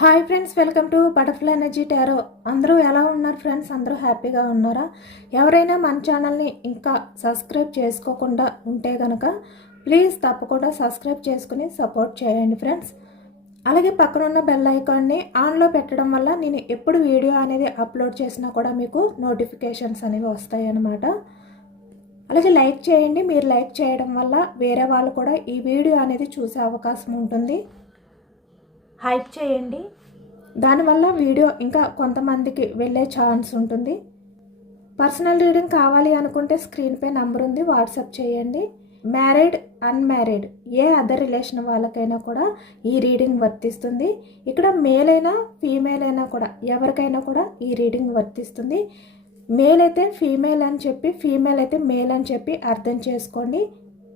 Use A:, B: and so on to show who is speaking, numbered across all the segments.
A: Hi friends welcome to butterfly energy tarot అందరూ ఎలా ఉన్నారు ఫ్రెండ్స్ అందరూ హ్యాపీగా ఉన్నారా? ఎవరైనా మన ఛానల్ని ఇంకా సబ్స్క్రైబ్ చేసుకోకుండా ఉంటే కనుక ప్లీజ్ తప్పకుండా సబ్స్క్రైబ్ చేసుకుని సపోర్ట్ చేయండి ఫ్రెండ్స్ అలాగే పక్కన ఉన్న బెల్ ఐకాన్ని ఆన్లో పెట్టడం వల్ల నేను ఎప్పుడు వీడియో అనేది అప్లోడ్ చేసినా కూడా మీకు నోటిఫికేషన్స్ అనేవి వస్తాయి అన్నమాట. అలాగే లైక్ చేయండి. మీరు లైక్ చేయడం వల్ల వేరే వాళ్ళు కూడా ఈ వీడియో అనేది చూసే అవకాశం ఉంటుంది. హైప్ చేయండి. దానివల్ల వీడియో ఇంకా కొంతమందికి వెళ్ళే ఛాన్స్ ఉంటుంది. పర్సనల్ రీడింగ్ కావాలి అనుకుంటే స్క్రీన్పై నంబర్ ఉంది వాట్సాప్ చేయండి. Married unmarried a other relation వాళ్ళకైనా కూడా ఈ రీడింగ్ వర్తిస్తుంది. ఇక్కడ మేల్ అయినా ఫీమేల్ అయినా కూడా ఎవరికైనా కూడా ఈ రీడింగ్ వర్తిస్తుంది. మేల్ అయితే ఫీమేల్ అని చెప్పి ఫీమేల్ అయితే మేల్ అని చెప్పి అర్థం చేసుకోండి.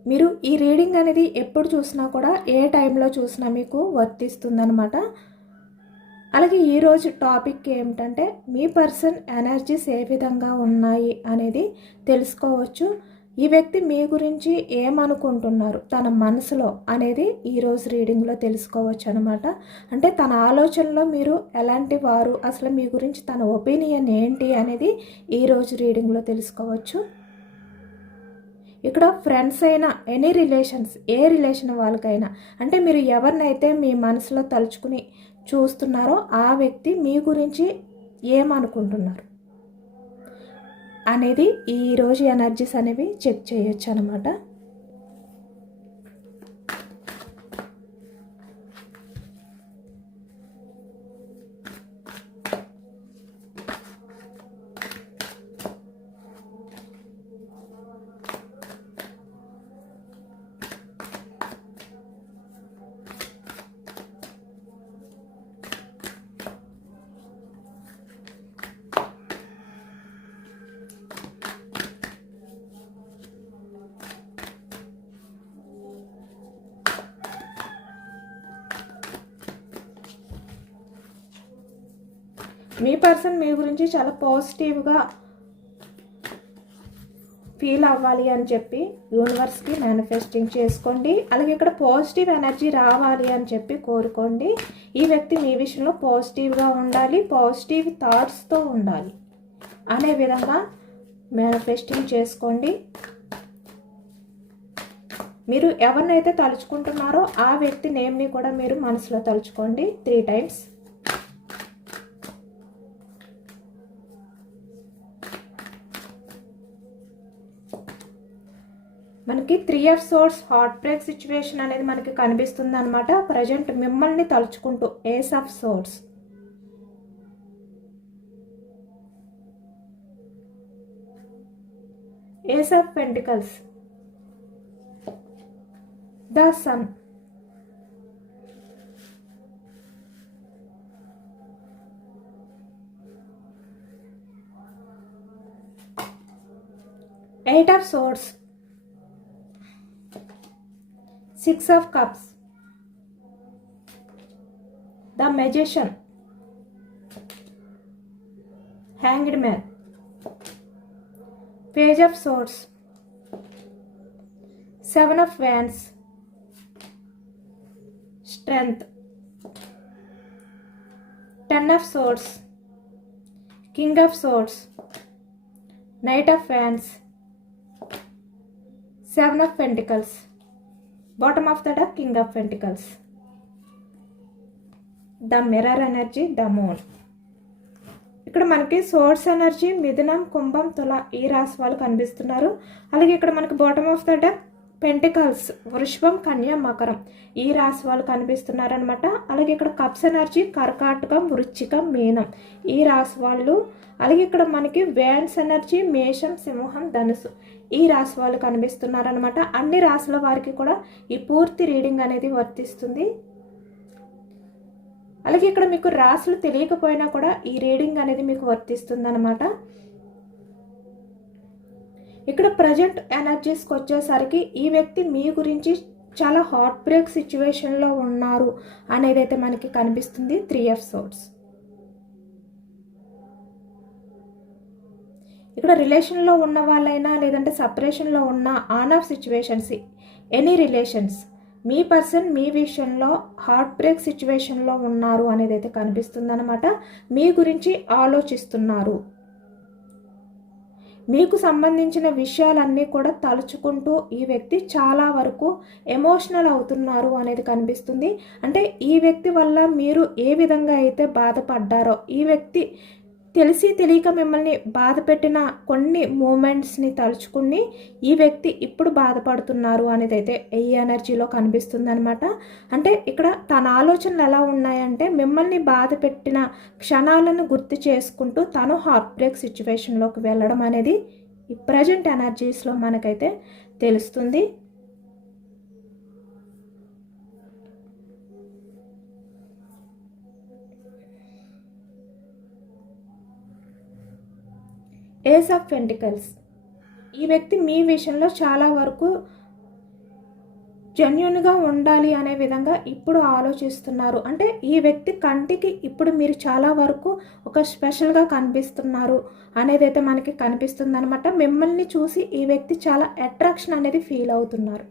A: మీరు ఈ రీడింగ్ అనేది ఎప్పుడు చూసినా కూడా ఏ టైంలో చూసినా మీకు వర్తిస్తుందనమాట అలాగే ఈరోజు టాపిక్ ఏమిటంటే మీ పర్సన్ ఎనర్జీస్ ఏ విధంగా ఉన్నాయి అనేది తెలుసుకోవచ్చు. ఈ వ్యక్తి మీ గురించి ఏమనుకుంటున్నారు? తన మనసులో అనేది ఈరోజు రీడింగ్లో తెలుసుకోవచ్చు అనమాట అంటే తన ఆలోచనలో మీరు ఎలాంటి వారు? అసలు మీ గురించి తన ఒపీనియన్ ఏంటి అనేది ఈరోజు రీడింగ్లో తెలుసుకోవచ్చు. ఇక్కడ ఫ్రెండ్స్ అయినా ఎనీ రిలేషన్స్ ఏ రిలేషన్ వాళ్ళకైనా అంటే మీరు ఎవరినైతే మీ మనసులో తలుచుకుని చూస్తున్నారో ఆ వ్యక్తి మీ గురించి ఏమనుకుంటున్నారు? అనేది ఈరోజు ఎనర్జీస్ అనేవి చెక్ చేయొచ్చు అనమాట మీ పర్సన్ మీ గురించి చాలా పాజిటివ్గా ఫీల్ అవ్వాలి అని చెప్పి యూనివర్స్కి మేనిఫెస్టింగ్ చేసుకోండి. అలాగే ఇక్కడ పాజిటివ్ ఎనర్జీ రావాలి అని చెప్పి కోరుకోండి. ఈ వ్యక్తి మీ విషయంలో పాజిటివ్గా ఉండాలి పాజిటివ్ థాట్స్తో ఉండాలి. అనే విధంగా మేనిఫెస్టింగ్ చేసుకోండి. మీరు ఎవరినైతే తలుచుకుంటున్నారో ఆ వ్యక్తి నేమ్ని కూడా మీరు మనసులో తలుచుకోండి. త్రీ టైమ్స్ మనకి three of swords heart break situation అనేది మనకి కనిపిస్తుంది అనమాట ప్రజెంట్ మిమ్మల్ని తలుచుకుంటూ ace of swords ace of pentacles the sun eight of swords Six of Cups, the Magician, Hanged Man, Page of Swords, Seven of Wands, Strength, Ten of Swords, King of Swords, Knight of Wands, Seven of Pentacles. Bottom of the deck king of pentacles the mirror energy the moon ఇక్కడ మనకి source energy మిథునం కుంభం తుల ఈ రాశి వాళ్ళు కనిపిస్తున్నారు. అలాగే ఇక్కడ మనకి bottom of the deck pentacles వృషభం కన్య మకరం ఈ రాశి వాళ్ళు కనిపిస్తున్నారనమాట అలాగే ఇక్కడ కప్స్ ఎనర్జీ కర్కాటకం వృచ్చికం మీనం ఈ రాశి వాళ్ళు. అలాగే ఇక్కడ మనకి వ్యాన్స్ ఎనర్జీ మేషం సింహం ధనుసు ఈ రాశి వాళ్ళు కనిపిస్తున్నారనమాట అన్ని రాశుల వారికి కూడా ఈ పూర్తి రీడింగ్ అనేది వర్తిస్తుంది. అలాగే ఇక్కడ మీకు రాసులు తెలియకపోయినా కూడా ఈ రీడింగ్ అనేది మీకు వర్తిస్తుందనమాట ఇక్కడ ప్రజెంట్ ఎనర్జీస్కి వచ్చేసరికి ఈ వ్యక్తి మీ గురించి చాలా హాట్ బ్రేక్ సిచ్యువేషన్లో ఉన్నారు అనేది అయితే మనకి కనిపిస్తుంది త్రీ ఎఫ్ సోర్స్ ఇక్కడ రిలేషన్లో ఉన్న వాళ్ళైనా లేదంటే సపరేషన్లో ఉన్న on off situations any relations me person మీ విషయంలో హార్ట్ బ్రేక్ సిచ్యువేషన్లో ఉన్నారు అనేది అయితే కనిపిస్తుందనమాట మీ గురించి ఆలోచిస్తున్నారు. మీకు సంబంధించిన విషయాలన్నీ కూడా తలుచుకుంటూ ఈ వ్యక్తి చాలా వరకు ఎమోషనల్ అవుతున్నారు అనేది కనిపిస్తుంది. అంటే ఈ వ్యక్తి వల్ల మీరు ఏ విధంగా అయితే బాధపడ్డారో ఈ వ్యక్తి తెలిసి తెలియక మిమ్మల్ని బాధ పెట్టిన కొన్ని మూమెంట్స్ని తలుచుకుని ఈ వ్యక్తి ఇప్పుడు బాధపడుతున్నారు అనేది అయితే ఈ ఎనర్జీలో కనిపిస్తుంది అనమాట అంటే ఇక్కడ తన ఆలోచనలు ఎలా ఉన్నాయంటే మిమ్మల్ని బాధ పెట్టిన క్షణాలను గుర్తు చేసుకుంటూ తను హార్ట్ బ్రేక్ సిచ్యువేషన్లోకి వెళ్ళడం అనేది ఈ ప్రజెంట్ ఎనర్జీస్లో మనకైతే తెలుస్తుంది. ఏస్ ఆఫ్ పెంటికల్స్ ఈ వ్యక్తి మీ విషయంలో చాలా వరకు జెన్యున్గా ఉండాలి అనే విధంగా ఇప్పుడు ఆలోచిస్తున్నారు. అంటే ఈ వ్యక్తి కంటికి ఇప్పుడు మీరు చాలా వరకు ఒక స్పెషల్గా కనిపిస్తున్నారు అనేది అయితే మనకి కనిపిస్తుంది అనమాట మిమ్మల్ని చూసి ఈ వ్యక్తి చాలా అట్రాక్షన్ అనేది ఫీల్ అవుతున్నారు.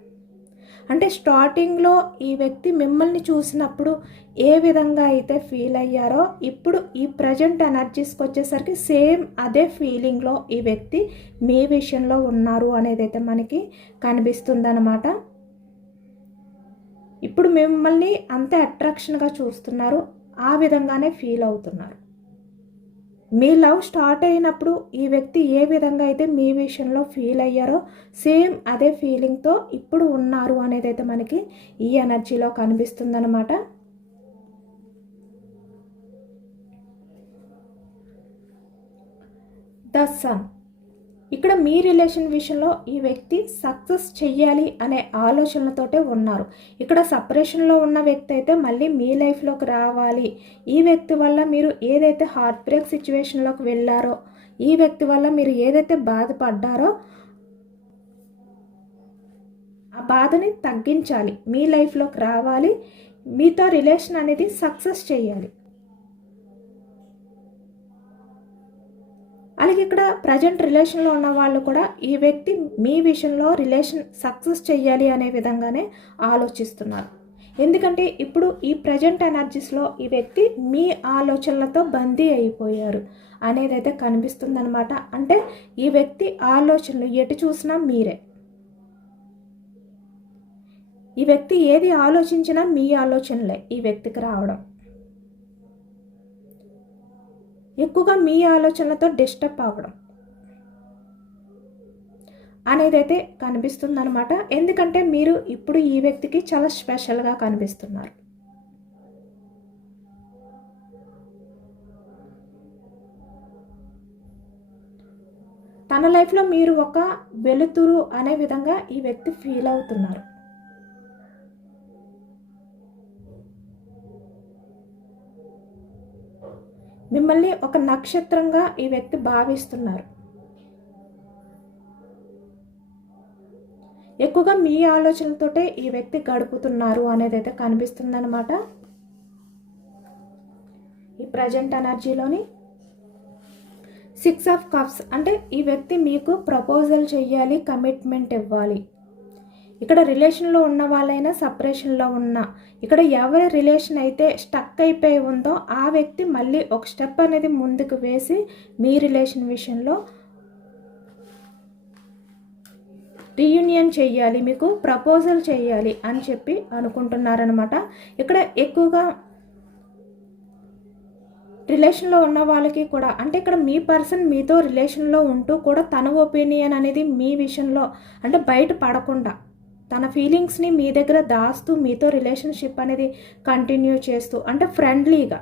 A: అంటే స్టార్టింగ్లో ఈ వ్యక్తి మిమ్మల్ని చూసినప్పుడు ఏ విధంగా అయితే ఫీల్ అయ్యారో ఇప్పుడు ఈ ప్రజెంట్ ఎనర్జీస్కి వచ్చేసరికి సేమ్ అదే ఫీలింగ్లో ఈ వ్యక్తి మీ విషయంలో ఉన్నారు అనేది అయితే మనకి కనిపిస్తుందన్నమాట. ఇప్పుడు మిమ్మల్ని అంత అట్రాక్షన్గా చూస్తున్నారు ఆ విధంగానే ఫీల్ అవుతున్నారు. మీ లవ్ స్టార్ట్ అయినప్పుడు ఈ వ్యక్తి ఏ విధంగా అయితే మీ విషయంలో ఫీల్ అయ్యారో సేమ్ అదే ఫీలింగ్తో ఇప్పుడు ఉన్నారు అనేది అయితే మనకి ఈ ఎనర్జీలో కనిపిస్తుందన్నమాట. The sun. ఇక్కడ మీ రిలేషన్ విషయంలో ఈ వ్యక్తి సక్సెస్ చెయ్యాలి అనే ఆలోచనలతోటే ఉన్నారు. ఇక్కడ సపరేషన్లో ఉన్న వ్యక్తి అయితే మళ్ళీ మీ లైఫ్లోకి రావాలి. ఈ వ్యక్తి వల్ల మీరు ఏదైతే హార్ట్ బ్రేక్ సిచ్యువేషన్లోకి వెళ్ళారో ఈ వ్యక్తి వల్ల మీరు ఏదైతే బాధపడ్డారో ఆ బాధని తగ్గించాలి. మీ లైఫ్లోకి రావాలి. మీతో రిలేషన్ అనేది సక్సెస్ చేయాలి అలాగే ఇక్కడ ప్రజెంట్ రిలేషన్లో ఉన్న వాళ్ళు కూడా ఈ వ్యక్తి మీ విషయంలో రిలేషన్ సక్సెస్ చెయ్యాలి అనే విధంగానే ఆలోచిస్తున్నారు. ఎందుకంటే ఇప్పుడు ఈ ప్రజెంట్ ఎనర్జీస్లో ఈ వ్యక్తి మీ ఆలోచనలతో బందీ అయిపోయారు అనేది అయితే కనిపిస్తుందనమాట అంటే ఈ వ్యక్తి ఆలోచనలు ఎటు చూసినా మీరే. ఈ వ్యక్తి ఏది ఆలోచించినా మీ ఆలోచనలే ఈ వ్యక్తికి రావడం. ఎక్కువగా మీ ఆలోచనలతో డిస్టర్బ్ అవ్వడం అనేది అయితే కనిపిస్తుంది అనమాట ఎందుకంటే మీరు ఇప్పుడు ఈ వ్యక్తికి చాలా స్పెషల్గా కనిపిస్తున్నారు. తన లైఫ్లో మీరు ఒక వెలుతురు అనే విధంగా ఈ వ్యక్తి ఫీల్ అవుతున్నారు. మిమ్మల్ని ఒక నక్షత్రంగా ఈ వ్యక్తి భావిస్తున్నారు. ఎక్కువగా మీ ఆలోచనలతోటే ఈ వ్యక్తి గడుపుతున్నారు అనేది అయితే కనిపిస్తుందన్నమాట. ఈ ప్రజెంట్ ఎనర్జీలోని సిక్స్ ఆఫ్ కప్స్ అంటే ఈ వ్యక్తి మీకు ప్రపోజల్ చేయాలి కమిట్మెంట్ ఇవ్వాలి. ఇక్కడ రిలేషన్లో ఉన్న వాళ్ళైనా సపరేషన్లో ఉన్న ఇక్కడ ఎవరి రిలేషన్ అయితే స్టక్ అయిపోయి ఉందో ఆ వ్యక్తి మళ్ళీ ఒక స్టెప్ అనేది ముందుకు వేసి మీ రిలేషన్ విషయంలో రీయూనియన్ చేయాలి మీకు ప్రపోజల్ చేయాలి అని చెప్పి అనుకుంటున్నారనమాట ఇక్కడ ఎక్కువగా రిలేషన్లో ఉన్న వాళ్ళకి కూడా అంటే ఇక్కడ మీ పర్సన్ మీతో రిలేషన్లో ఉంటూ కూడా తన ఒపీనియన్ అనేది మీ విషయంలో అంటే బయట పడకుండా తన ఫీలింగ్స్ని మీ దగ్గర దాస్తూ మీతో రిలేషన్షిప్ అనేది కంటిన్యూ చేస్తూ అంటే ఫ్రెండ్లీగా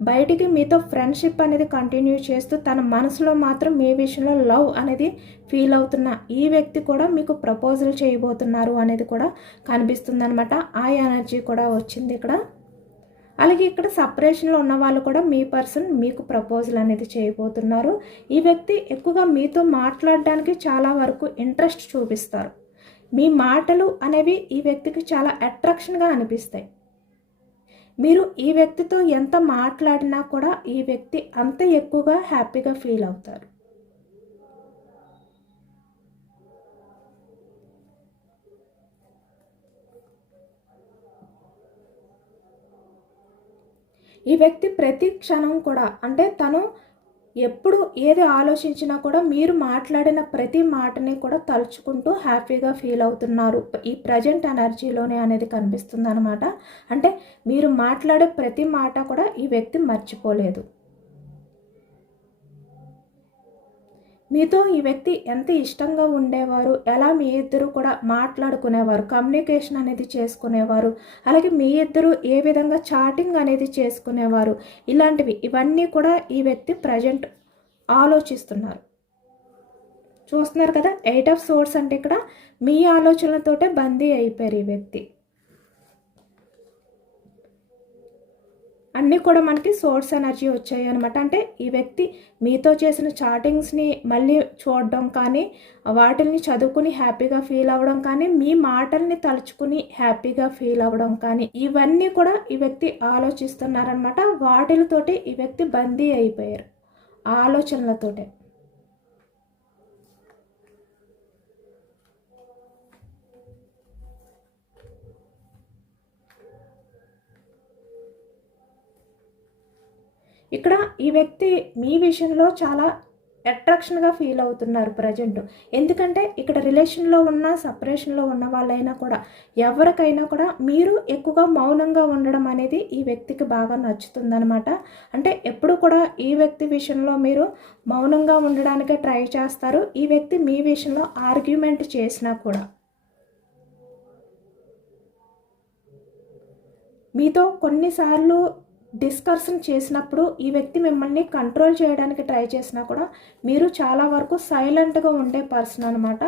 A: బయటికి మీతో ఫ్రెండ్షిప్ అనేది కంటిన్యూ చేస్తూ తన మనసులో మాత్రం మీ విషయంలో లవ్ అనేది ఫీల్ అవుతున్న ఈ వ్యక్తి కూడా మీకు ప్రపోజల్ చేయబోతున్నారు అనేది కూడా కనిపిస్తుంది అనమాట ఆ ఎనర్జీ కూడా వచ్చింది ఇక్కడ. అలాగే ఇక్కడ సపరేషన్లో ఉన్న వాళ్ళు కూడా మీ పర్సన్ మీకు ప్రపోజల్ అనేది చేయబోతున్నారు. ఈ వ్యక్తి ఎక్కువగా మీతో మాట్లాడడానికి చాలా వరకు ఇంట్రెస్ట్ చూపిస్తారు. మీ మాటలు అనేవి ఈ వ్యక్తికి చాలా అట్రాక్షన్గా అనిపిస్తాయి. మీరు ఈ వ్యక్తితో ఎంత మాట్లాడినా కూడా ఈ వ్యక్తి అంత ఎక్కువగా హ్యాపీగా ఫీల్ అవుతారు. ఈ వ్యక్తి ప్రతి క్షణం కూడా అంటే తను ఎప్పుడు ఏది ఆలోచించినా కూడా మీరు మాట్లాడిన ప్రతి మాటని కూడా తలుచుకుంటూ హ్యాపీగా ఫీల్ అవుతున్నారు. ఈ ప్రజెంట్ ఎనర్జీలోనే అనేది కనిపిస్తుంది అనమాట అంటే మీరు మాట్లాడే ప్రతి మాట కూడా ఈ వ్యక్తి మర్చిపోలేదు. మీతో ఈ వ్యక్తి ఎంత ఇష్టంగా ఉండేవారు? ఎలా మీ ఇద్దరు కూడా మాట్లాడుకునేవారు? కమ్యూనికేషన్ అనేది చేసుకునేవారు? అలాగే మీ ఇద్దరు ఏ విధంగా చాటింగ్ అనేది చేసుకునేవారు? ఇలాంటివి ఇవన్నీ కూడా ఈ వ్యక్తి ప్రజెంట్ ఆలోచిస్తున్నారు. చూస్తున్నారు కదా ఎయిట్ ఆఫ్ సోర్స్ అంటే ఇక్కడ మీ ఆలోచనలతోటే బందీ అయిపోయారు ఈ వ్యక్తి. అన్నీ కూడా మనకి సోర్స్ ఎనర్జీ వచ్చాయి అనమాట అంటే ఈ వ్యక్తి మీతో చేసిన చాటింగ్స్ని మళ్ళీ చూడడం కానీ వాటిని చదువుకుని హ్యాపీగా ఫీల్ అవ్వడం కానీ మీ మాటల్ని తలుచుకుని హ్యాపీగా ఫీల్ అవ్వడం కానీ ఇవన్నీ కూడా ఈ వ్యక్తి ఆలోచిస్తున్నారనమాట వాటిలతోటి ఈ వ్యక్తి బందీ అయిపోయారు. ఆలోచనలతోటే. ఇక్కడ ఈ వ్యక్తి మీ విషయంలో చాలా అట్రాక్షన్గా ఫీల్ అవుతున్నారు ప్రజెంట్ ఎందుకంటే ఇక్కడ రిలేషన్లో ఉన్న సపరేషన్లో ఉన్న వాళ్ళైనా కూడా ఎవరికైనా కూడా మీరు ఎక్కువగా మౌనంగా ఉండడం అనేది ఈ వ్యక్తికి బాగా నచ్చుతుందనమాట అంటే ఎప్పుడు కూడా ఈ వ్యక్తి విషయంలో మీరు మౌనంగా ఉండడానికే ట్రై చేస్తారు. ఈ వ్యక్తి మీ విషయంలో ఆర్గ్యుమెంట్ చేసినా కూడా. మీతో కొన్నిసార్లు డిస్కర్షన్ చేసినప్పుడు ఈ వ్యక్తి మిమ్మల్ని కంట్రోల్ చేయడానికి ట్రై చేసినా కూడా మీరు చాలా వరకు సైలెంట్గా ఉండే పర్సన్ అనమాట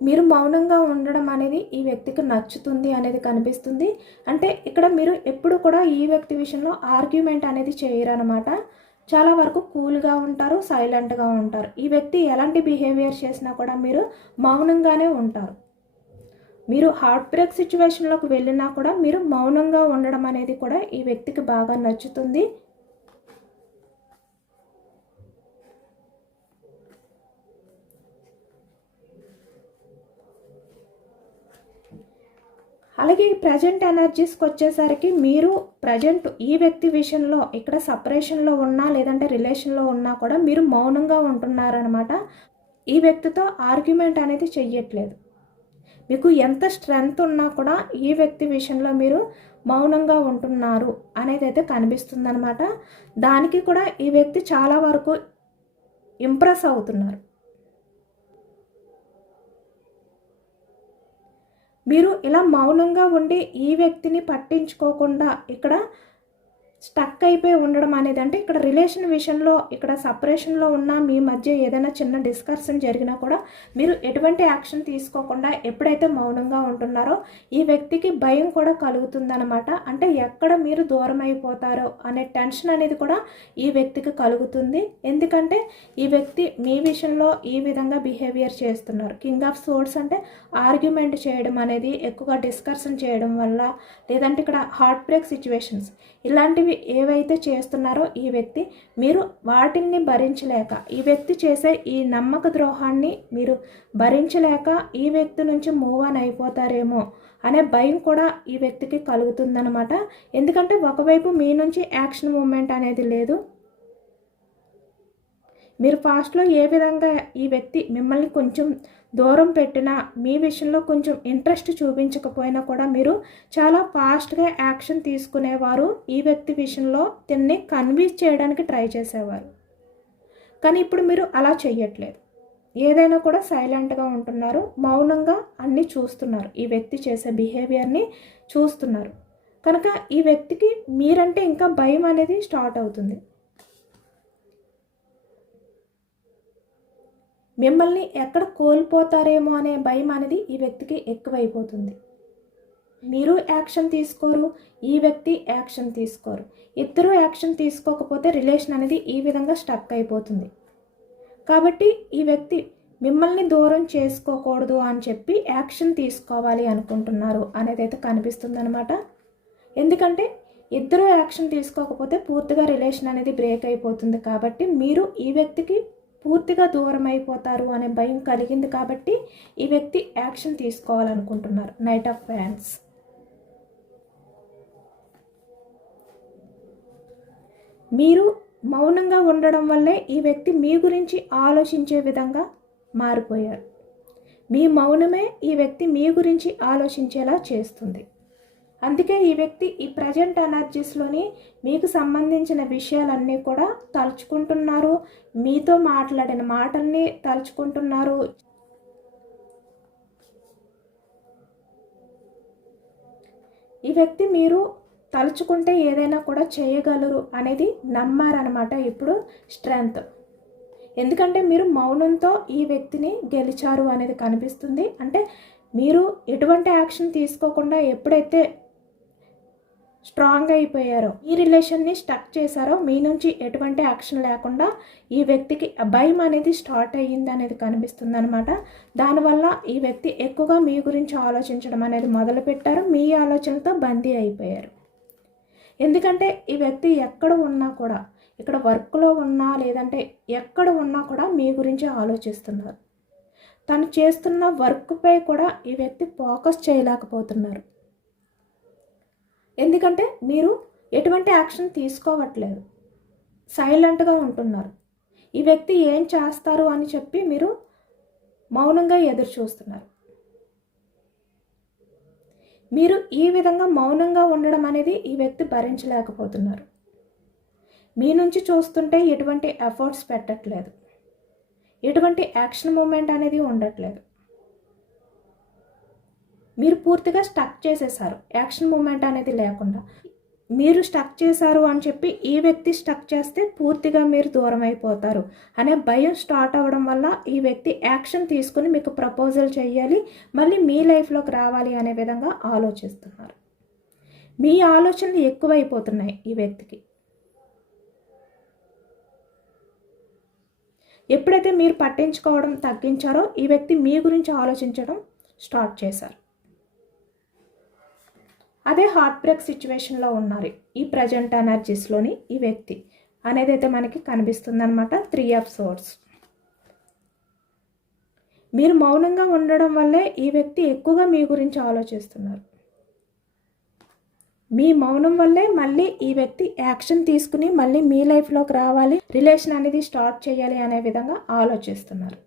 A: మీరు మౌనంగా ఉండడం అనేది ఈ వ్యక్తికి నచ్చుతుంది అనేది కనిపిస్తుంది. అంటే ఇక్కడ మీరు ఎప్పుడు కూడా ఈ వ్యక్తి విషయంలో ఆర్గ్యుమెంట్ అనేది చేయరనమాట చాలా వరకు కూల్గా ఉంటారు సైలెంట్గా ఉంటారు. ఈ వ్యక్తి ఎలాంటి బిహేవియర్ చేసినా కూడా మీరు మౌనంగానే ఉంటారు. మీరు హార్ట్ బ్రేక్ సిచ్యువేషన్లోకి వెళ్ళినా కూడా మీరు మౌనంగా ఉండడం అనేది కూడా ఈ వ్యక్తికి బాగా నచ్చుతుంది. అలాగే ప్రజెంట్ ఎనర్జీస్కి వచ్చేసరికి మీరు ప్రజెంట్ ఈ వ్యక్తి విషయంలో ఇక్కడ సపరేషన్లో ఉన్నా లేదంటే రిలేషన్లో ఉన్నా కూడా మీరు మౌనంగా ఉంటున్నారనమాట ఈ వ్యక్తితో ఆర్గ్యుమెంట్ అనేది చెయ్యట్లేదు. మీకు ఎంత స్ట్రెంగ్త్ ఉన్నా కూడా ఈ వ్యక్తి విషయంలో మీరు మౌనంగా ఉంటున్నారు అనేది అయితే కనిపిస్తుందనమాట దానికి కూడా ఈ వ్యక్తి చాలా వరకు ఇంప్రెస్ అవుతున్నారు. మీరు ఇలా మౌనంగా ఉండి ఈ వ్యక్తిని పట్టించుకోకుండా ఇక్కడ స్టక్ అయిపోయి ఉండడం అనేది అంటే ఇక్కడ రిలేషన్ విషయంలో ఇక్కడ సపరేషన్లో ఉన్న మీ మధ్య ఏదైనా చిన్న డిస్కషన్ జరిగినా కూడా మీరు ఎటువంటి యాక్షన్ తీసుకోకుండా ఎప్పుడైతే మౌనంగా ఉంటున్నారో ఈ వ్యక్తికి భయం కూడా కలుగుతుందనమాట అంటే ఎక్కడ మీరు దూరం అయిపోతారో అనే టెన్షన్ అనేది కూడా ఈ వ్యక్తికి కలుగుతుంది. ఎందుకంటే ఈ వ్యక్తి మీ విషయంలో ఈ విధంగా బిహేవియర్ చేస్తున్నారు. కింగ్ ఆఫ్ సోర్స్ అంటే ఆర్గ్యుమెంట్ చేయడం అనేది ఎక్కువగా డిస్కషన్ చేయడం వల్ల లేదంటే ఇక్కడ హార్ట్ బ్రేక్ సిచ్యువేషన్స్ ఇలాంటివి ఏవైతే చేస్తున్నారో ఈ వ్యక్తి మీరు వాటిని భరించలేక ఈ వ్యక్తి చేసే ఈ నమ్మక ద్రోహాన్ని మీరు భరించలేక ఈ వ్యక్తి నుంచి మూవ్ ఆన్ అయిపోతారేమో అనే భయం కూడా ఈ వ్యక్తికి కలుగుతుందనమాట ఎందుకంటే ఒకవైపు మీ నుంచి యాక్షన్ మూమెంట్ అనేది లేదు. మీరు ఫాస్ట్లో ఏ విధంగా ఈ వ్యక్తి మిమ్మల్ని కొంచెం దూరం పెట్టినా మీ విషయంలో కొంచెం ఇంట్రెస్ట్ చూపించకపోయినా కూడా మీరు చాలా ఫాస్ట్గా యాక్షన్ తీసుకునేవారు. ఈ వ్యక్తి విషయంలో తిన్ని కన్విన్స్ చేయడానికి ట్రై చేసేవారు. కానీ ఇప్పుడు మీరు అలా చెయ్యట్లేదు. ఏదైనా కూడా సైలెంట్గా ఉంటున్నారు. మౌనంగా అన్నీ చూస్తున్నారు. ఈ వ్యక్తి చేసే బిహేవియర్ని చూస్తున్నారు. కనుక ఈ వ్యక్తికి మీరంటే ఇంకా భయం అనేది స్టార్ట్ అవుతుంది. మిమ్మల్ని ఎక్కడ కోల్పోతారేమో అనే భయం అనేది ఈ వ్యక్తికి ఎక్కువైపోతుంది. మీరు యాక్షన్ తీసుకోరు ఈ వ్యక్తి యాక్షన్ తీసుకోరు. ఇద్దరు యాక్షన్ తీసుకోకపోతే రిలేషన్ అనేది ఈ విధంగా స్టక్ అయిపోతుంది. కాబట్టి ఈ వ్యక్తి మిమ్మల్ని దూరం చేసుకోకూడదు అని చెప్పి యాక్షన్ తీసుకోవాలి అనుకుంటున్నారు అనేది అయితే కనిపిస్తుంది అనమాట ఎందుకంటే ఇద్దరు యాక్షన్ తీసుకోకపోతే పూర్తిగా రిలేషన్ అనేది బ్రేక్ అయిపోతుంది కాబట్టి మీరు ఈ వ్యక్తికి పూర్తిగా దూరం అయిపోతారు అనే భయం కలిగింది కాబట్టి ఈ వ్యక్తి యాక్షన్ తీసుకోవాలనుకుంటున్నారు. నైట్ ఆఫ్ ఫ్యాన్స్ మీరు మౌనంగా ఉండడం వల్లే ఈ వ్యక్తి మీ గురించి ఆలోచించే విధంగా మారిపోయారు. మీ మౌనమే ఈ వ్యక్తి మీ గురించి ఆలోచించేలా చేస్తుంది. అందుకే ఈ వ్యక్తి ఈ ప్రజెంట్ ఎనర్జీస్లోని మీకు సంబంధించిన విషయాలన్నీ కూడా తలుచుకుంటున్నారు. మీతో మాట్లాడిన మాటల్ని తలుచుకుంటున్నారు. ఈ వ్యక్తి మీరు తలుచుకుంటే ఏదైనా కూడా చేయగలరు అనేది నమ్మారనమాట ఇప్పుడు స్ట్రెంగ్త్. ఎందుకంటే మీరు మౌనంతో ఈ వ్యక్తిని గెలిచారు అనేది కనిపిస్తుంది. అంటే మీరు ఎటువంటి యాక్షన్ తీసుకోకుండా ఎప్పుడైతే స్ట్రాంగ్ అయిపోయారో ఈ రిలేషన్ని స్టక్ చేశారో మీ నుంచి ఎటువంటి యాక్షన్ లేకుండా ఈ వ్యక్తికి భయం అనేది స్టార్ట్ అయ్యింది అనేది కనిపిస్తుంది అనమాట దానివల్ల ఈ వ్యక్తి ఎక్కువగా మీ గురించి ఆలోచించడం అనేది మొదలుపెట్టారు మీ ఆలోచనతో బందీ అయిపోయారు. ఎందుకంటే ఈ వ్యక్తి ఎక్కడ ఉన్నా కూడా ఇక్కడ వర్క్లో ఉన్నా లేదంటే ఎక్కడ ఉన్నా కూడా మీ గురించి ఆలోచిస్తున్నారు. తను చేస్తున్న వర్క్పై కూడా ఈ వ్యక్తి ఫోకస్ చేయలేకపోతున్నారు. ఎందుకంటే మీరు ఎటువంటి యాక్షన్ తీసుకోవట్లేదు. సైలెంట్గా ఉంటున్నారు. ఈ వ్యక్తి ఏం చేస్తారు అని చెప్పి మీరు మౌనంగా ఎదురు చూస్తున్నారు మీరు ఈ విధంగా మౌనంగా ఉండడం అనేది ఈ వ్యక్తి భరించలేకపోతున్నారు. మీ నుంచి చూస్తుంటే ఎటువంటి ఎఫర్ట్స్ పెట్టట్లేదు. ఎటువంటి యాక్షన్ మూమెంట్ అనేది ఉండట్లేదు. మీరు పూర్తిగా స్టక్ చేసేసారు. యాక్షన్ మూమెంట్ అనేది లేకుండా. మీరు స్టక్ చేశారు అని చెప్పి ఈ వ్యక్తి స్టక్ చేస్తే పూర్తిగా మీరు దూరం అయిపోతారు. అనే భయం స్టార్ట్ అవ్వడం వల్ల ఈ వ్యక్తి యాక్షన్ తీసుకుని మీకు ప్రపోజల్ చేయాలి మళ్ళీ మీ లైఫ్లోకి రావాలి అనే విధంగా ఆలోచిస్తున్నారు. మీ ఆలోచనలు ఎక్కువైపోతున్నాయి ఈ వ్యక్తికి. ఎప్పుడైతే మీరు పట్టించుకోవడం తగ్గించారో ఈ వ్యక్తి మీ గురించి ఆలోచించడం స్టార్ట్ చేశారు. అదే హార్ట్ బ్రేక్ సిచ్యువేషన్లో ఉన్నారు ఈ ప్రజెంట్ ఎనర్జీస్లోని ఈ వ్యక్తి అనేది అయితే మనకి కనిపిస్తుంది అనమాట త్రీ ఆఫ్ సోర్స్ మీరు మౌనంగా ఉండడం వల్లే ఈ వ్యక్తి ఎక్కువగా మీ గురించి ఆలోచిస్తున్నారు. మీ మౌనం వల్లే మళ్ళీ ఈ వ్యక్తి యాక్షన్ తీసుకుని మళ్ళీ మీ లైఫ్లోకి రావాలి రిలేషన్ అనేది స్టార్ట్ చేయాలి అనే విధంగా ఆలోచిస్తున్నారు.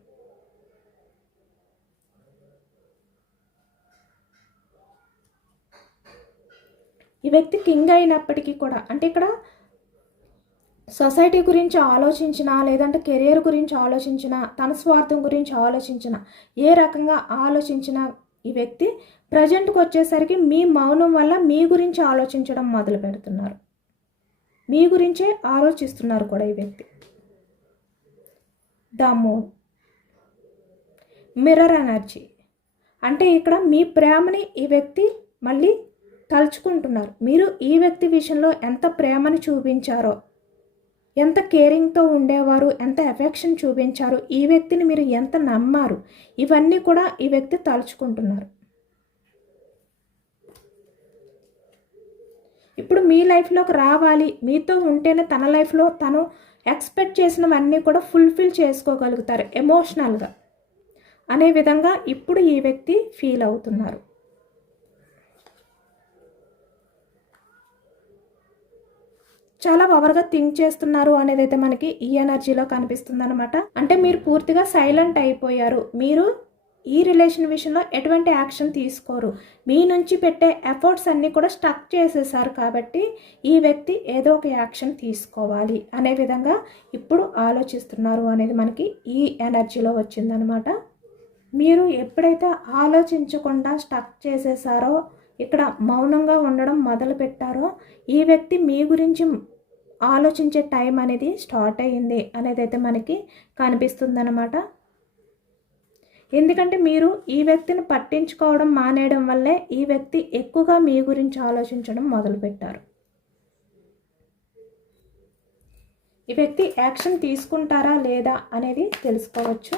A: ఈ వ్యక్తి కింగ్ అయినప్పటికీ కూడా అంటే ఇక్కడ సొసైటీ గురించి ఆలోచించినా లేదంటే కెరియర్ గురించి ఆలోచించినా తన స్వార్థం గురించి ఆలోచించినా ఏ రకంగా ఆలోచించిన ఈ వ్యక్తి ప్రజెంట్కి వచ్చేసరికి మీ మౌనం వల్ల మీ గురించి ఆలోచించడం మొదలు పెడుతున్నారు. మీ గురించే ఆలోచిస్తున్నారు కూడా ఈ వ్యక్తి. The moon. Mirror energy. అంటే ఇక్కడ మీ ప్రేమని ఈ వ్యక్తి మళ్ళీ తలుచుకుంటున్నారు. మీరు ఈ వ్యక్తి విషయంలో ఎంత ప్రేమను చూపించారో ఎంత కేరింగ్తో ఉండేవారు ఎంత ఎఫెక్షన్ చూపించారు ఈ వ్యక్తిని మీరు ఎంత నమ్మారు ఇవన్నీ కూడా ఈ వ్యక్తి తలుచుకుంటున్నారు. ఇప్పుడు మీ లైఫ్లోకి రావాలి. మీతో ఉంటేనే తన లైఫ్లో తను ఎక్స్పెక్ట్ చేసినవన్నీ కూడా ఫుల్ఫిల్ చేసుకోగలుగుతారు ఎమోషనల్గా. అనే విధంగా ఇప్పుడు ఈ వ్యక్తి ఫీల్ అవుతున్నారు. చాలా పవర్గా థింక్ చేస్తున్నారు అనేది అయితే మనకి ఈ ఎనర్జీలో కనిపిస్తుంది అనమాట అంటే మీరు పూర్తిగా సైలెంట్ అయిపోయారు. మీరు ఈ రిలేషన్ విషయంలో ఎటువంటి యాక్షన్ తీసుకోరు. మీ నుంచి పెట్టే ఎఫర్ట్స్ అన్నీ కూడా స్టక్ చేసేసారు కాబట్టి ఈ వ్యక్తి ఏదో ఒక యాక్షన్ తీసుకోవాలి అనే విధంగా ఇప్పుడు ఆలోచిస్తున్నారు అనేది మనకి ఈ ఎనర్జీలో వచ్చిందనమాట మీరు ఎప్పుడైతే ఆలోచించకుండా స్టక్ చేసేసారో ఇక్కడ మౌనంగా ఉండడం మొదలు పెట్టారో ఈ వ్యక్తి మీ గురించి ఆలోచించే టైం అనేది స్టార్ట్ అయ్యింది అనేది అయితే మనకి కనిపిస్తుందన్నమాట. ఎందుకంటే మీరు ఈ వ్యక్తిని పట్టించుకోవడం మానేయడం వల్లే ఈ వ్యక్తి ఎక్కువగా మీ గురించి ఆలోచించడం మొదలుపెట్టారు. ఈ వ్యక్తి యాక్షన్ తీసుకుంటారా లేదా అనేది తెలుసుకోవచ్చు.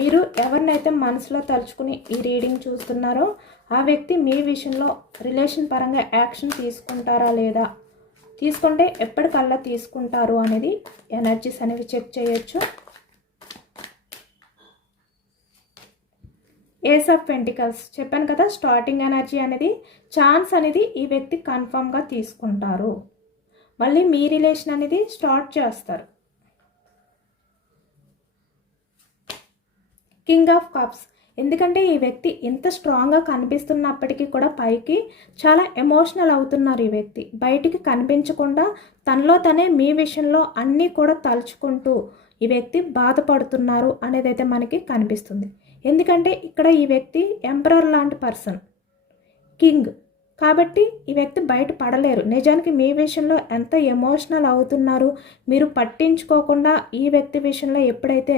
A: మీరు ఎవరినైతే మనసులో తలుచుకుని ఈ రీడింగ్ చూస్తున్నారో ఆ వ్యక్తి మీ విషయంలో రిలేషన్ పరంగా యాక్షన్ తీసుకుంటారా లేదా? తీసుకుంటే ఎప్పటికల్లా తీసుకుంటారు అనేది ఎనర్జీస్ అనేవి చెక్ చేయొచ్చు. ఏస్ ఆఫ్ పెంటికల్స్ చెప్పాను కదా స్టార్టింగ్ ఎనర్జీ అనేది ఛాన్స్ అనేది ఈ వ్యక్తి కన్ఫామ్గా తీసుకుంటారు. మళ్ళీ మీ రిలేషన్ అనేది స్టార్ట్ చేస్తారు. కింగ్ ఆఫ్ కప్స్ ఎందుకంటే ఈ వ్యక్తి ఇంత స్ట్రాంగ్గా కనిపిస్తున్నప్పటికీ కూడా పైకి చాలా ఎమోషనల్ అవుతున్నారు ఈ వ్యక్తి. బయటికి కనిపించకుండా తనలో తనే మీ విషయంలో అన్నీ కూడా తలుచుకుంటూ ఈ వ్యక్తి బాధపడుతున్నారు అనేది అయితే మనకి కనిపిస్తుంది. ఎందుకంటే ఇక్కడ ఈ వ్యక్తి ఎంపరర్ లాంటి పర్సన్ కింగ్ కాబట్టి ఈ వ్యక్తి బయట పడలేరు. నిజానికి మీ విషయంలో ఎంత ఎమోషనల్ అవుతున్నారు మీరు పట్టించుకోకుండా ఈ వ్యక్తి విషయంలో ఎప్పుడైతే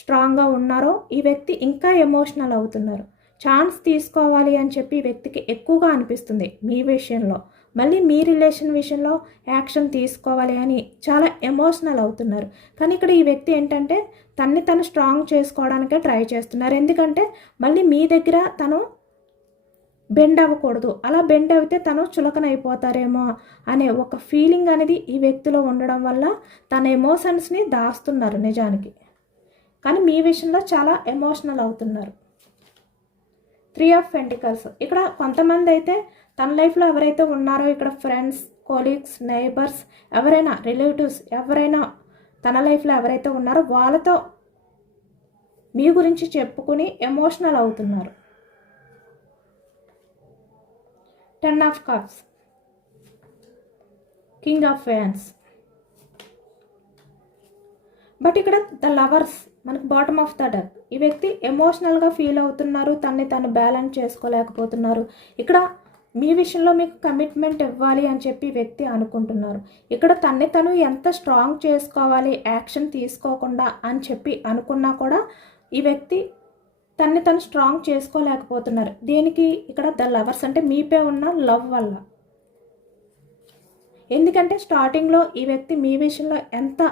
A: స్ట్రాంగ్గా ఉన్నారో ఈ వ్యక్తి ఇంకా ఎమోషనల్ అవుతున్నారు. ఛాన్స్ తీసుకోవాలి అని చెప్పి వ్యక్తికి ఎక్కువగా అనిపిస్తుంది మీ విషయంలో. మళ్ళీ మీ రిలేషన్ విషయంలో యాక్షన్ తీసుకోవాలి అని చాలా ఎమోషనల్ అవుతున్నారు. కానీ ఇక్కడ ఈ వ్యక్తి ఏంటంటే తన్ని తను స్ట్రాంగ్ చేసుకోవడానికే ట్రై చేస్తున్నారు. ఎందుకంటే మళ్ళీ మీ దగ్గర తను బెండ్ అవ్వకూడదు. అలా బెండ్ అయితే తను చులకనైపోతారేమో అనే ఒక ఫీలింగ్ అనేది ఈ వ్యక్తిలో ఉండడం వల్ల తన ఎమోషన్స్ని దాస్తున్నారు నిజానికి. కానీ మీ విషయంలో చాలా ఎమోషనల్ అవుతున్నారు. త్రీ ఆఫ్ పెంటికల్స్ ఇక్కడ కొంతమంది అయితే తన లైఫ్లో ఎవరైతే ఉన్నారో ఇక్కడ ఫ్రెండ్స్ కొలీగ్స్ నైబర్స్ ఎవరైనా రిలేటివ్స్ ఎవరైనా తన లైఫ్లో ఎవరైతే ఉన్నారో వాళ్ళతో మీ గురించి చెప్పుకుని ఎమోషనల్ అవుతున్నారు. Ten of cups king of fans but ఇక్కడ ద లవర్స్ మనకు బాటమ్ ఆఫ్ ద డెక్ ఈ వ్యక్తి ఎమోషనల్గా ఫీల్ అవుతున్నారు తన్ని తను బ్యాలెన్స్ చేసుకోలేకపోతున్నారు. ఇక్కడ మీ విషయంలో మీకు కమిట్మెంట్ ఇవ్వాలి అని చెప్పి వ్యక్తి అనుకుంటున్నారు. ఇక్కడ తన్ని తను ఎంత స్ట్రాంగ్ చేసుకోవాలి యాక్షన్ తీసుకోకుండా అని చెప్పి అనుకున్నా కూడా ఈ వ్యక్తి తన్ని తను స్ట్రాంగ్ చేసుకోలేకపోతున్నారు. దేనికి ఇక్కడ ద లవర్స్ అంటే మీపై ఉన్న లవ్ వల్ల. ఎందుకంటే స్టార్టింగ్లో ఈ వ్యక్తి మీ విషయంలో ఎంత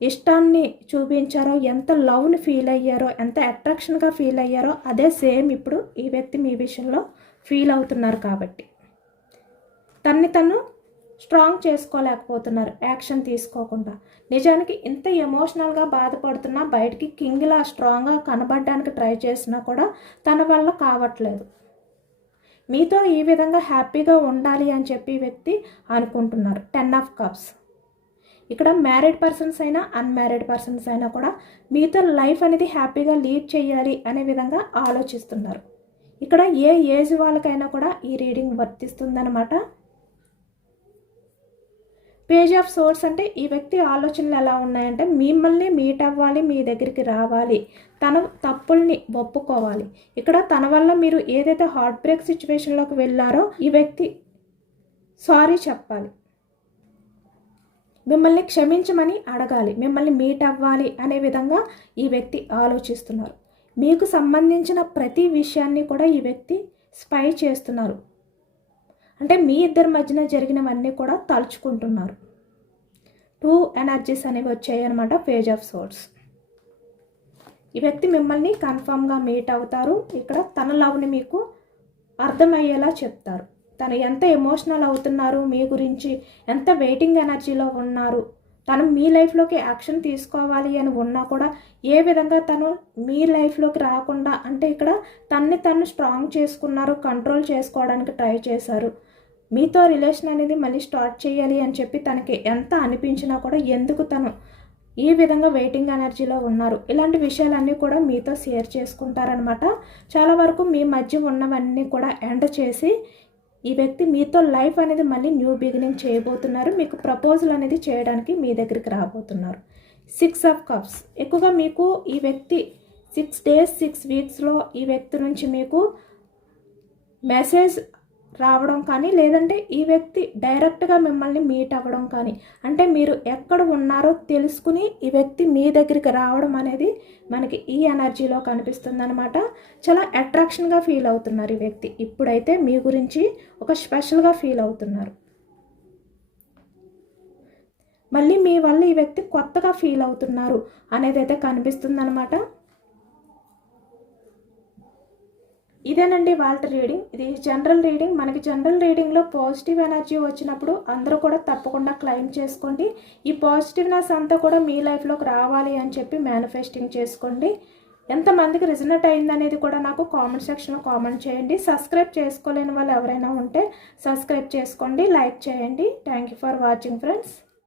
A: ఇష్టాన్ని చూపించారో ఎంత లవ్ని ఫీల్ అయ్యారో ఎంత అట్రాక్షన్గా ఫీల్ అయ్యారో అదే సేమ్ ఇప్పుడు ఈ వ్యక్తి మీ విషయంలో ఫీల్ అవుతున్నారు కాబట్టి. తన్ని తను స్ట్రాంగ్ చేసుకోలేకపోతున్నారు యాక్షన్ తీసుకోకుండా. నిజానికి ఇంత ఎమోషనల్గా బాధపడుతున్నా బయటికి కింగ్లా స్ట్రాంగ్గా కనబడడానికి ట్రై చేసినా కూడా తన వల్ల కావట్లేదు. మీతో ఈ విధంగా హ్యాపీగా ఉండాలి అని చెప్పి వ్యక్తి అనుకుంటున్నారు. Ten of cups. ఇక్కడ మ్యారీడ్ పర్సన్స్ అయినా అన్మ్యారీడ్ పర్సన్స్ అయినా కూడా మీతో లైఫ్ అనేది హ్యాపీగా లీడ్ చేయాలి అనే విధంగా ఆలోచిస్తున్నారు. ఇక్కడ ఏ ఏజ్ వాళ్ళకైనా కూడా ఈ రీడింగ్ వర్తిస్తుందన్నమాట. పేజ్ ఆఫ్ సోర్స్ అంటే ఈ వ్యక్తి ఆలోచనలు ఎలా ఉన్నాయంటే మిమ్మల్ని మీట్ అవ్వాలి మీ దగ్గరికి రావాలి. తన తప్పుల్ని ఒప్పుకోవాలి. ఇక్కడ తన వల్ల మీరు ఏదైతే హార్ట్ బ్రేక్ సిచ్యువేషన్లోకి వెళ్ళారో ఈ వ్యక్తి సారీ చెప్పాలి. మిమ్మల్ని క్షమించమని అడగాలి మిమ్మల్ని మీట్ అవ్వాలి అనే విధంగా ఈ వ్యక్తి ఆలోచిస్తున్నారు. మీకు సంబంధించిన ప్రతి విషయాన్ని కూడా ఈ వ్యక్తి స్పై చేస్తున్నారు. అంటే మీ ఇద్దరి మధ్యన జరిగినవన్నీ కూడా తలుచుకుంటున్నారు. టూ ఎనర్జీస్ అనేవి వచ్చాయి అనమాట పేజ్ ఆఫ్ సోర్స్ ఈ వ్యక్తి మిమ్మల్ని కన్ఫామ్గా మీట్ అవుతారు. ఇక్కడ తన లవ్ని మీకు అర్థమయ్యేలా చెప్తారు. తను ఎంత ఎమోషనల్ అవుతున్నారు మీ గురించి ఎంత వెయిటింగ్ ఎనర్జీలో ఉన్నారు తను మీ లైఫ్లోకి యాక్షన్ తీసుకోవాలి అని ఉన్నా కూడా ఏ విధంగా తను మీ లైఫ్లోకి రాకుండా అంటే ఇక్కడ తన్ని తను స్ట్రాంగ్ చేసుకున్నారు కంట్రోల్ చేసుకోవడానికి ట్రై చేశారు. మీతో రిలేషన్ అనేది మళ్ళీ స్టార్ట్ చేయాలి అని చెప్పి తనకి ఎంత అనిపించినా కూడా ఎందుకు తను ఈ విధంగా వెయిటింగ్ ఎనర్జీలో ఉన్నారు? ఇలాంటి విషయాలన్నీ కూడా మీతో షేర్ చేసుకుంటారనమాట చాలా వరకు మీ మధ్య ఉన్నవన్నీ కూడా ఎండ చేసి ఈ వ్యక్తి మీతో లైఫ్ అనేది మళ్ళీ న్యూ బిగినింగ్ చేయబోతున్నారు. మీకు ప్రపోజల్ అనేది చేయడానికి మీ దగ్గరికి రాబోతున్నారు. సిక్స్ ఆఫ్ కప్స్ ఎక్కువగా మీకు ఈ వ్యక్తి సిక్స్ డేస్ సిక్స్ వీక్స్లో ఈ వ్యక్తి నుంచి మీకు మెసేజ్ రావడం కానీ లేదంటే ఈ వ్యక్తి డైరెక్ట్గా మిమ్మల్ని మీట్ అవ్వడం కానీ. అంటే మీరు ఎక్కడ ఉన్నారో తెలుసుకుని ఈ వ్యక్తి మీ దగ్గరికి రావడం అనేది మనకి ఈ ఎనర్జీలో కనిపిస్తుంది అనమాట చాలా అట్రాక్షన్గా ఫీల్ అవుతున్నారు ఈ వ్యక్తి. ఇప్పుడైతే మీ గురించి ఒక స్పెషల్గా ఫీల్ అవుతున్నారు. మళ్ళీ మీ వల్ల ఈ వ్యక్తి కొత్తగా ఫీల్ అవుతున్నారు అనేది అయితే కనిపిస్తుంది అనమాట ఇదేనండి వాళ్ళ రీడింగ్. ఇది జనరల్ రీడింగ్. మనకి జనరల్ రీడింగ్లో పాజిటివ్ ఎనర్జీ వచ్చినప్పుడు అందరూ కూడా తప్పకుండా క్లైమ్ చేసుకోండి. ఈ పాజిటివ్నెస్ అంతా కూడా మీ లైఫ్లోకి రావాలి అని చెప్పి మేనిఫెస్టింగ్ చేసుకోండి. ఎంతమందికి రిజనెట్ అయిందనేది కూడా నాకు కామెంట్ సెక్షన్లో కామెంట్ చేయండి. సబ్స్క్రైబ్ చేసుకోలేని వాళ్ళు ఎవరైనా ఉంటే సబ్స్క్రైబ్ చేసుకోండి. లైక్ చేయండి. Thank you for watching friends.